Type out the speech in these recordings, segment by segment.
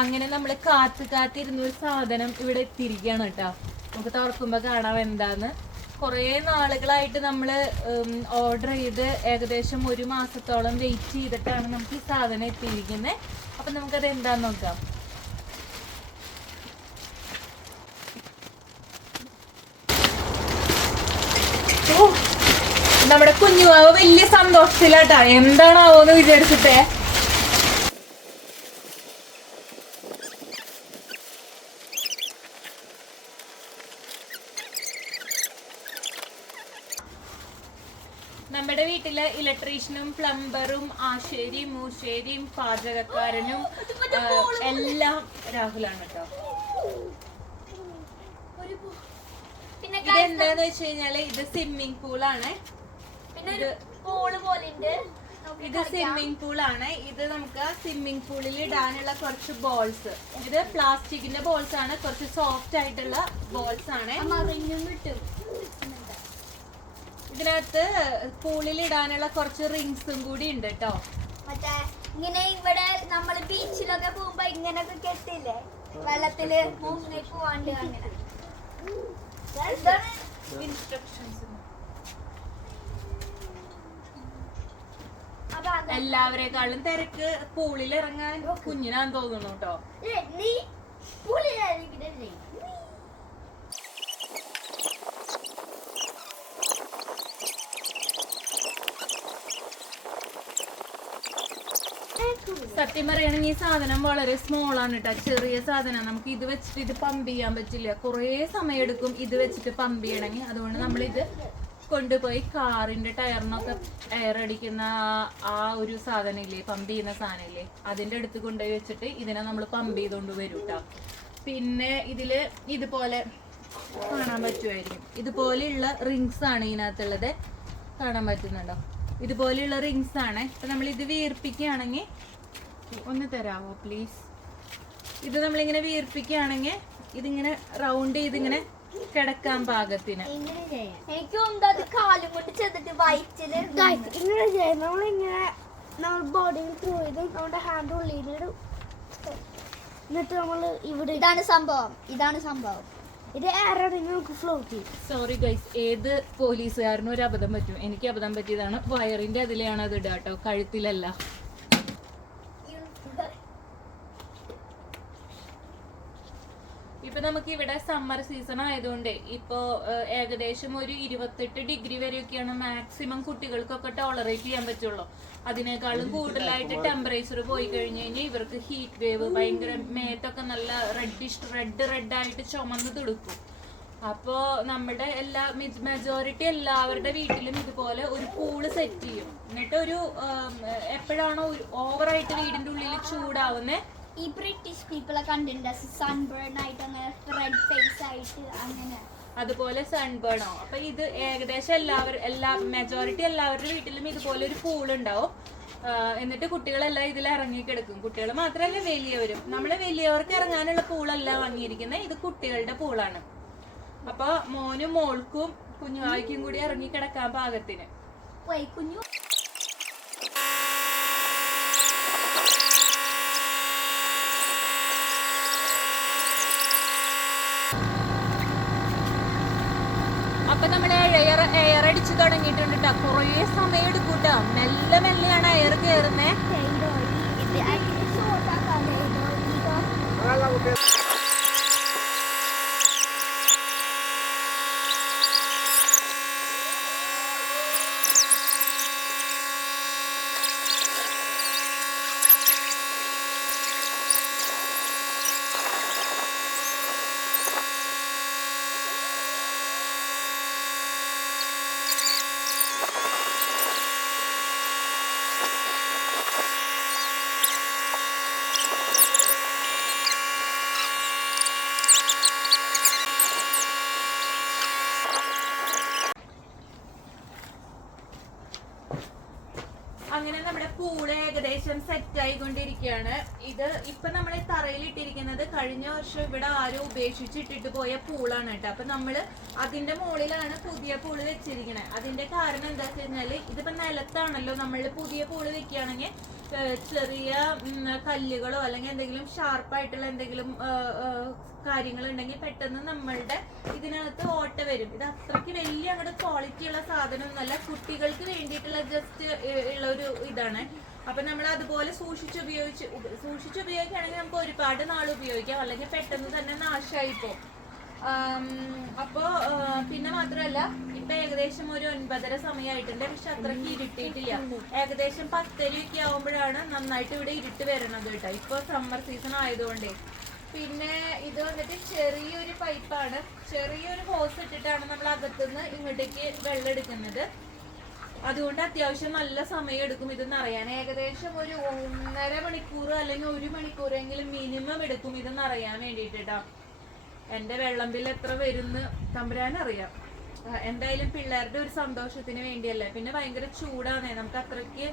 അങ്ങനെ നമ്മൾ കാത്ത് കാത്തിരുന്ന ഒരു സാധനം ഇവിടെ എത്തിയിരിക്കുകയാണ് കേട്ടോ. നമുക്ക് തുറക്കുമ്പോൾ കാണാം എന്താന്ന്. കുറേ നാളുകളായിട്ട് നമ്മൾ ഓർഡർ ചെയ്ത് ഏകദേശം ഒരു മാസത്തോളം വെയിറ്റ് ചെയ്തിട്ടാണ് നമുക്ക് ഈ സാധനം എത്തിയിരിക്കുന്നത് അപ്പം നമുക്കത് എന്താന്ന് നോക്കാം. നമ്മുടെ കുഞ്ഞുമാവ് വലിയ സന്തോഷത്തിലാട്ടാ. എന്താണാവോന്ന് വിചാരിച്ചിട്ടേ? നമ്മുടെ വീട്ടിലെ ഇലക്ട്രീഷ്യനും പ്ലംബറും ആശേരിയും മൂശേരിയും പാചകക്കാരനും എല്ലാം രാഹുലാണ് കേട്ടോ ഇതെന്താന്ന് വെച്ച് കഴിഞ്ഞാൽ ഇത് സ്വിമ്മിംഗ് പൂളാണ് ഇത് സ്വിമ്മിംഗ് പൂളാണ് ഇത് നമുക്ക് സ്വിമ്മിംഗ് പൂളിൽ ഇടാനുള്ള കുറച്ച് ബോൾസ് ഇത് പ്ലാസ്റ്റിക്കിന്റെ ബോൾസ് ആണ്. കുറച്ച് സോഫ്റ്റ് ആയിട്ടുള്ള ബോൾസ് ആണ്. കിട്ടും ഇതിനകത്ത് പൂളിൽ ഇടാനുള്ള കുറച്ച് റിങ്സും കൂടി ഉണ്ട് കേട്ടോ മറ്റേ ഇങ്ങനെ ഇവിടെ നമ്മൾ ബീച്ചിലൊക്കെ പോകുമ്പോ ഇങ്ങനൊക്കെ കെട്ടില്ലേ? വെള്ളത്തിൽ മുങ്ങി പോവാണ്ട് അങ്ങനെ. എന്താണ് ഇൻസ്ട്രക്ഷൻസ് എല്ലാവരെക്കാളും തിരക്ക് പൂളിൽ ഇറങ്ങാൻ കുഞ്ഞിനാന്ന് തോന്നുന്നു കേട്ടോ ഏ, നീ സത്യം പറയുകയാണെങ്കിൽ ഈ സാധനം വളരെ സ്മോൾ ആണ് കേട്ടോ ചെറിയ സാധനം. നമുക്ക് ഇത് വെച്ചിട്ട് ഇത് പമ്പ് ചെയ്യാൻ പറ്റില്ല. കുറേ സമയം എടുക്കും ഇത് വെച്ചിട്ട് പമ്പ് ചെയ്യണമെങ്കിൽ. അതുകൊണ്ട് നമ്മൾ ഇത് കൊണ്ടുപോയി കാറിന്റെ ടയറിനൊക്കെ എയർ അടിക്കുന്ന ആ- ഒരു സാധനം ഇല്ലേ പമ്പ് ചെയ്യുന്ന സാധനം ഇല്ലേ അതിന്റെ അടുത്ത് കൊണ്ടുപോയി വെച്ചിട്ട് ഇതിനെ നമ്മൾ പമ്പ് ചെയ്തുകൊണ്ട് വരും കേട്ടോ പിന്നെ ഇതിൽ ഇതുപോലെ കാണാൻ പറ്റുമായിരിക്കും. ഇതുപോലെയുള്ള റിങ്സ് ആണ് ഇതിനകത്തുള്ളത്. കാണാൻ പറ്റുന്നുണ്ടോ? ഇതുപോലെയുള്ള റിങ്സ് ആണ്. ഇപ്പൊ നമ്മൾ ഇത് വീർപ്പിക്കുകയാണെങ്കിൽ ഒന്ന് തരാമോ പ്ലീസ് ഇത് നമ്മളിങ്ങനെ വീർപ്പിക്കുകയാണെങ്കിൽ ഇതിങ്ങനെ റൗണ്ട് ചെയ്ത് ഇങ്ങനെ കിടക്കാൻ പാകത്തിന്. ഇങ്ങനെ ചെയ്യാം. നമ്മളിങ്ങനെ നമ്മൾ ബോഡിയിൽ നമ്മുടെ ഹാൻഡ് ഉള്ളിലിടും എന്നിട്ട് നമ്മൾ ഇവിടെ ഇതാണ് സംഭവം. ഇതാണ് സംഭവം. ഇത് നമുക്ക് ഫ്ലോട്ട് ചെയ്യും. സോറി ഗൈസ് ഏത് പോലീസുകാരനും ഒരു അബദ്ധം പറ്റും. എനിക്ക് അബദ്ധം പറ്റിയതാണ്. വയറിന്റെ അതിലെയാണ് അത് ഇടാട്ടോ കഴുത്തിലല്ല. ഇപ്പൊ നമുക്ക് ഇവിടെ സമ്മർ സീസൺ ആയതുകൊണ്ട് ഇപ്പോ ഏകദേശം ഒരു ഇരുപത്തെട്ട് ഡിഗ്രി വരെയൊക്കെയാണ് മാക്സിമം കുട്ടികൾക്കൊക്കെ ടോളറേറ്റ് ചെയ്യാൻ പറ്റുള്ളൂ. അതിനേക്കാളും കൂടുതലായിട്ട് ടെമ്പറേച്ചർ പോയി കഴിഞ്ഞു കഴിഞ്ഞാൽ ഇവർക്ക് ഹീറ്റ് വേവ് ഭയങ്കര മേത്തൊക്കെ നല്ല റെഡിഷ് റെഡ് റെഡ് ആയിട്ട് ചുമന്ന് തുടുക്കും. അപ്പോ നമ്മുടെ എല്ലാ മെജോറിറ്റി എല്ലാവരുടെ വീട്ടിലും ഇതുപോലെ ഒരു പൂൾ സെറ്റ് ചെയ്യും. എന്നിട്ട് ഒരു എപ്പോഴാണോ ഓവറായിട്ട് വീടിന്റെ ഉള്ളിൽ ചൂടാവുന്നേ ഈ ബ്രിട്ടീഷ് പീപ്പിളെ കണ്ടിട്ടുണ്ട്. സൺബേൺ ആയിട്ട് അങ്ങനെ റെഡ് ഫേസ് ആയിട്ട് അങ്ങനെ. അതുപോലെ സൺബേണോ അപ്പൊ ഇത് ഏകദേശം എല്ലാവരും എല്ലാ മെജോറിറ്റി എല്ലാവരുടെ വീട്ടിലും ഇതുപോലെ ഒരു പൂൾ ഉണ്ടാവും. എന്നിട്ട് കുട്ടികളെല്ലാം ഇതിൽ ഇറങ്ങി കിടക്കും. കുട്ടികൾ മാത്രമല്ല വലിയവരും. നമ്മൾ വലിയവർക്ക് ഇറങ്ങാനുള്ള പൂളല്ല വാങ്ങിയിരിക്കുന്നത് ഇത് കുട്ടികളുടെ പൂളാണ് അപ്പൊ മോനും മോൾക്കും കുഞ്ഞുവായിക്കും കൂടി ഇറങ്ങി കിടക്കാൻ പാകത്തിന്. കുഞ്ഞു. അപ്പൊ നമ്മൾ എയർ എയർ അടിച്ചു തുടങ്ങിയിട്ടുണ്ട് കേട്ടോ കുറേ സമയം എടുക്കും കേട്ടോ മെല്ലെ മെല്ലെയാണ് എയർ അങ്ങനെ നമ്മുടെ പൂൾ ഏകദേശം സെറ്റ് ആയിക്കൊണ്ടിരിക്കുകയാണ്. ഇത് ഇപ്പൊ നമ്മൾ തറയിൽ ഇട്ടിരിക്കുന്നത് കഴിഞ്ഞ വർഷം ഇവിടെ ആരും ഉപേക്ഷിച്ചിട്ടിട്ട് പോയ പൂളാണ് കേട്ടോ. അപ്പൊ നമ്മൾ അതിന്റെ മുകളിലാണ് പുതിയ പൂൾ വെച്ചിരിക്കുന്നത് അതിന്റെ കാരണം എന്താ വെച്ച് കഴിഞ്ഞാൽ ഇതിപ്പോ നിലത്താണല്ലോ നമ്മൾ പുതിയ പൂൾ വെക്കുകയാണെങ്കിൽ ചെറിയ കല്ലുകളോ അല്ലെങ്കിൽ എന്തെങ്കിലും ഷാർപ്പായിട്ടുള്ള എന്തെങ്കിലും കാര്യങ്ങൾ ഉണ്ടെങ്കിൽ പെട്ടെന്ന് നമ്മളുടെ ഇതിനകത്ത് ഓട്ട വരും. ഇത് അത്രയ്ക്ക് വലിയ അങ്ങോട്ട് ക്വാളിറ്റി ഉള്ള സാധനം ഒന്നല്ല കുട്ടികൾക്ക് വേണ്ടിയിട്ടുള്ള ജസ്റ്റ് ഉള്ള ഒരു ഇതാണ്. അപ്പൊ നമ്മൾ അതുപോലെ സൂക്ഷിച്ച് ഉപയോഗിച്ച് ഉപ- സൂക്ഷിച്ച് ഉപയോഗിക്കുകയാണെങ്കിൽ നമുക്ക് ഒരുപാട് നാൾ ഉപയോഗിക്കാം. അല്ലെങ്കിൽ പെട്ടെന്ന് തന്നെ നാശമായി പോകും. അപ്പോ പിന്നെ മാത്രമല്ല ഇപ്പൊ ഏകദേശം ഒരു ഒൻപതര സമയമായിട്ടുണ്ട് പക്ഷെ അത്രയ്ക്ക് ഇരുട്ടിയിട്ടില്ല. ഏകദേശം പത്തരയൊക്കെ ആവുമ്പോഴാണ് നന്നായിട്ട് ഇവിടെ ഇരുട്ട് വരണത് കേട്ടോ. ഇപ്പൊ സമ്മർ സീസൺ ആയതുകൊണ്ടേ. പിന്നെ ഇത് വന്നിട്ട് ചെറിയൊരു പൈപ്പാണ് ചെറിയൊരു ഹോസ് ഇട്ടിട്ടാണ് നമ്മൾ അകത്തുനിന്ന് ഇങ്ങോട്ടേക്ക് വെള്ളം എടുക്കുന്നത്. അതുകൊണ്ട് അത്യാവശ്യം നല്ല സമയം എടുക്കും ഇത് നിറയാൻ ഏകദേശം ഒരു ഒന്നര മണിക്കൂർ അല്ലെങ്കിൽ ഒരു മണിക്കൂറെങ്കിലും മിനിമം എടുക്കും ഇത് നിറയാൻ വേണ്ടിയിട്ടാ എന്റെ വെള്ളം ബില്ല് എത്ര വരുന്ന് തമ്പുരാൻ അറിയാം എന്തായാലും പിള്ളേരുടെ ഒരു സന്തോഷത്തിന് വേണ്ടിയല്ലേ. പിന്നെ ഭയങ്കര ചൂടാണേ. നമുക്ക് അത്രയ്ക്ക്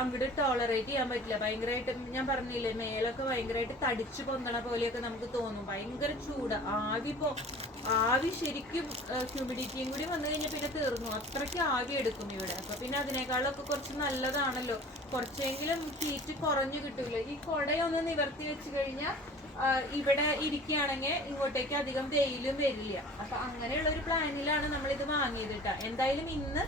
അങ്ങോട്ട് ടോളറേറ്റ് ചെയ്യാൻ പറ്റില്ല. ഭയങ്കരമായിട്ട് ഞാൻ പറഞ്ഞില്ലേ മേലൊക്കെ ഭയങ്കരമായിട്ട് തടിച്ചു പൊന്തണ പോലെയൊക്കെ നമുക്ക് തോന്നും. ഭയങ്കര ചൂട്. ആവി പോ ആവി ശരിക്കും ഹ്യൂമിഡിറ്റിയും കൂടി വന്നു കഴിഞ്ഞാൽ പിന്നെ തീർന്നു. അത്രയ്ക്ക് ആവി എടുക്കും ഇവിടെ. അപ്പൊ പിന്നെ അതിനേക്കാളൊക്കെ കുറച്ച് നല്ലതാണല്ലോ. കുറച്ചെങ്കിലും ഹീറ്റ് കുറഞ്ഞു കിട്ടൂല. ഈ കുടയൊന്ന് നിവർത്തി വെച്ച് കഴിഞ്ഞാൽ ഇവിടെ ഇരിക്കുകയാണെങ്കിൽ ഇങ്ങോട്ടേക്ക് അധികം വെയിലും വരില്ല. അപ്പൊ അങ്ങനെയുള്ള ഒരു പ്ലാനിലാണ് നമ്മൾ ഇത് വാങ്ങിയത് കേട്ടോ. എന്തായാലും ഇന്ന്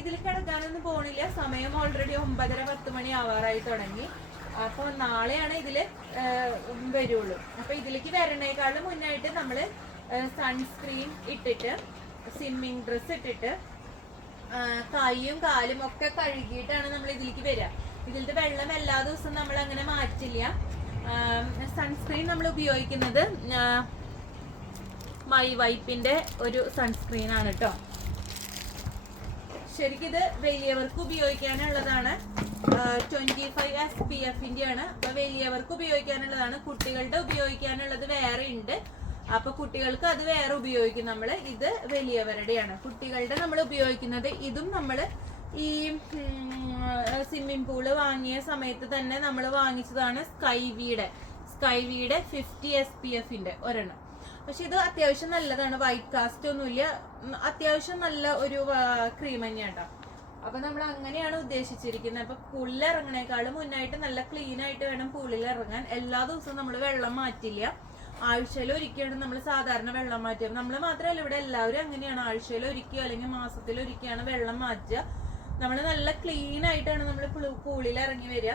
ഇതിൽ കിടക്കാനൊന്നും പോണില്ല. സമയം ഓൾറെഡി ഒമ്പതര പത്ത് മണി ആവാറായി തുടങ്ങി. അപ്പൊ നാളെയാണ് ഇതിൽ വരുള്ളൂ. അപ്പൊ ഇതിലേക്ക് വരണേക്കാളും മുന്നായിട്ട് നമ്മൾ സൺസ്ക്രീൻ ഇട്ടിട്ട് സ്വിമ്മിങ് ഡ്രസ് ഇട്ടിട്ട് കൈയും കാലും ഒക്കെ കഴുകിയിട്ടാണ് നമ്മൾ ഇതിലേക്ക് വരിക. ഇതിലത്തെ വെള്ളം എല്ലാ ദിവസവും നമ്മൾ അങ്ങനെ മാറ്റില്ല. സൺസ്ക്രീൻ നമ്മൾ ഉപയോഗിക്കുന്നത് മൈ വൈപ്പിന്റെ ഒരു സൺസ്ക്രീൻ ആണ് കേട്ടോ ശരിക്കും ഇത് വലിയവർക്ക് ഉപയോഗിക്കാനുള്ളതാണ്. ട്വന്റി ഫൈവ് എസ് പി എഫിന്റെ ആണ്. അപ്പൊ വലിയവർക്ക് ഉപയോഗിക്കാനുള്ളതാണ്. കുട്ടികളുടെ ഉപയോഗിക്കാനുള്ളത് വേറെ ഉണ്ട്. അപ്പോൾ കുട്ടികൾക്ക് അത് വേറെ ഉപയോഗിക്കും നമ്മൾ ഇത് വലിയവരുടെയാണ്. കുട്ടികളുടെ നമ്മൾ ഉപയോഗിക്കുന്നത് ഇതും നമ്മൾ ഈ സ്വിമ്മിംഗ് പൂൾ വാങ്ങിയ സമയത്ത് തന്നെ നമ്മൾ വാങ്ങിച്ചതാണ് സ്കൈ വീടെ സ്കൈ വീടെ ഫിഫ്റ്റി എസ് പി എഫിന്റെ ഒരെണ്ണം. പക്ഷെ ഇത് അത്യാവശ്യം നല്ലതാണ്. വൈറ്റ് കാസ്റ്റ് ഒന്നുമില്ല. അത്യാവശ്യം നല്ല ഒരു ക്രീം തന്നെയാണ് കേട്ടോ അപ്പൊ നമ്മൾ അങ്ങനെയാണ് ഉദ്ദേശിച്ചിരിക്കുന്നത്. അപ്പൊ പൂളിൽ ഇറങ്ങണേക്കാളും മുന്നായിട്ട് നല്ല ക്ലീൻ ആയിട്ട് വേണം പൂളിൽ ഇറങ്ങാൻ. എല്ലാ ദിവസവും നമ്മൾ വെള്ളം മാറ്റില്ല. ആഴ്ചയിൽ ഒരിക്കലാണ് നമ്മൾ സാധാരണ വെള്ളം മാറ്റുക നമ്മൾ മാത്രമല്ല ഇവിടെ എല്ലാവരും അങ്ങനെയാണ്. ആഴ്ചയിൽ അല്ലെങ്കിൽ മാസത്തിൽ ഒരിക്കലാണ് വെള്ളം മാറ്റുക. നമ്മൾ നല്ല ക്ലീൻ ആയിട്ടാണ് നമ്മൾ പൂളിൽ ഇറങ്ങി വരിക.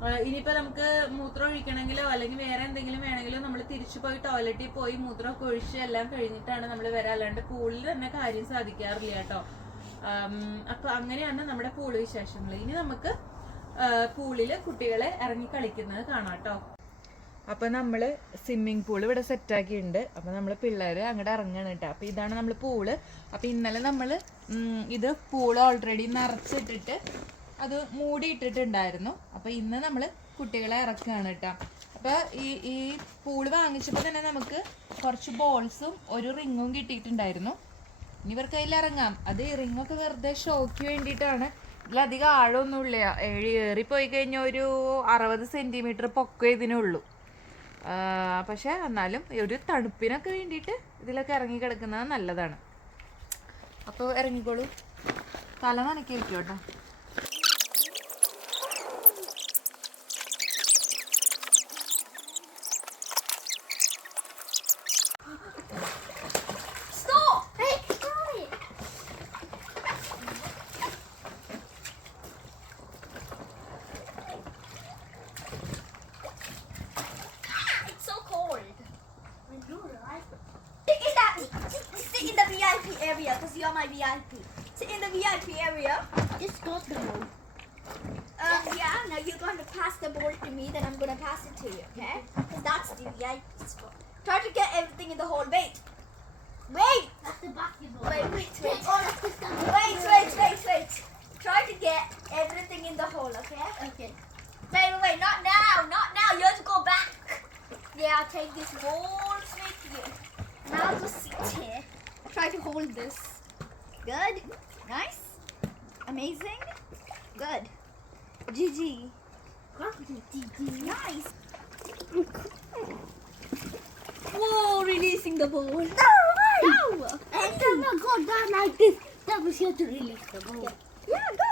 ഇനിയിപ്പോൾ ഇനിയിപ്പോ നമുക്ക് മൂത്രം ഒഴിക്കണമെങ്കിലോ അല്ലെങ്കിൽ വേറെ എന്തെങ്കിലും വേണമെങ്കിലോ നമ്മൾ തിരിച്ചു പോയി ടോയ്ലറ്റിൽ പോയി മൂത്രമൊക്കെ ഒഴിച്ച് എല്ലാം കഴിഞ്ഞിട്ടാണ് നമ്മൾ വരാ. അല്ലാണ്ട് പൂളിൽ തന്നെ കാര്യം സാധിക്കാറില്ല കേട്ടോ. അപ്പോൾ അപ്പൊ അങ്ങനെയാണ് നമ്മുടെ പൂൾ വിശേഷങ്ങൾ ഇനി നമുക്ക് പൂളിൽ കുട്ടികളെ ഇറങ്ങി കളിക്കുന്നത് കാണാം കേട്ടോ. അപ്പൊ നമ്മൾ സ്വിമ്മിങ് പൂൾ ഇവിടെ സെറ്റ് ആക്കിയിട്ടുണ്ട്. അപ്പൊ നമ്മൾ പിള്ളേര് അങ്ങോട്ട് ഇറങ്ങണം കേട്ടോ അപ്പൊ ഇതാണ് നമ്മൾ പൂൾ അപ്പൊ ഇന്നലെ നമ്മൾ ഇത് പൂൾ ഓൾറെഡി നിറച്ചിട്ടിട്ട് അത് മൂടിയിട്ടിട്ടുണ്ടായിരുന്നു. അപ്പൊ ഇന്ന് നമ്മൾ കുട്ടികളെ ഇറക്കുകയാണ് കേട്ടോ അപ്പൊ ഈ ഈ പൂൾ വാങ്ങിച്ചപ്പോൾ തന്നെ നമുക്ക് കുറച്ച് ബോൾസും ഒരു റിങ്ങും കിട്ടിയിട്ടുണ്ടായിരുന്നു. ഇനി ഇവർക്ക് അതിൽ ഇറങ്ങാം. അത് ഈ റിങ്ങൊക്കെ വെറുതെ ഷോക്ക് വേണ്ടിയിട്ടാണ്. ഇതിലധികം ആഴമൊന്നുമില്ല. ഏഴ് പോയി കഴിഞ്ഞാൽ ഒരു അറുപത് സെന്റിമീറ്റർ പൊക്കം ഇതിനുള്ളൂ. പക്ഷെ എന്നാലും ഒരു തണുപ്പിനൊക്കെ വേണ്ടിയിട്ട് ഇതിലൊക്കെ ഇറങ്ങി കിടക്കുന്നത് നല്ലതാണ്. അപ്പോൾ ഇറങ്ങിക്കോളൂ. തല നനക്കി കേട്ടോ. VIP area because you're my VIP. So in the VIP area. Just go to the ball. Um, yeah, now you're going to pass the ball to me, then I'm going to pass it to you, okay? Because that's the VIP spot. Try to get everything in the hole. Wait. Wait. That's the basketball. Wait, wait, wait. Oh, that's the stuff. Wait, wait, wait, wait. Try to get everything in the hole, okay? Okay. Wait, wait, wait. Not now. Not now. You have to go back. Yeah, I'll take this whole straight to you. Now just sit here. Try to hold this. Good. Nice. Amazing. Good. GG. Nice. Whoa, releasing the ball. No! And then go down like this. That was here to release the ball. Yeah, go.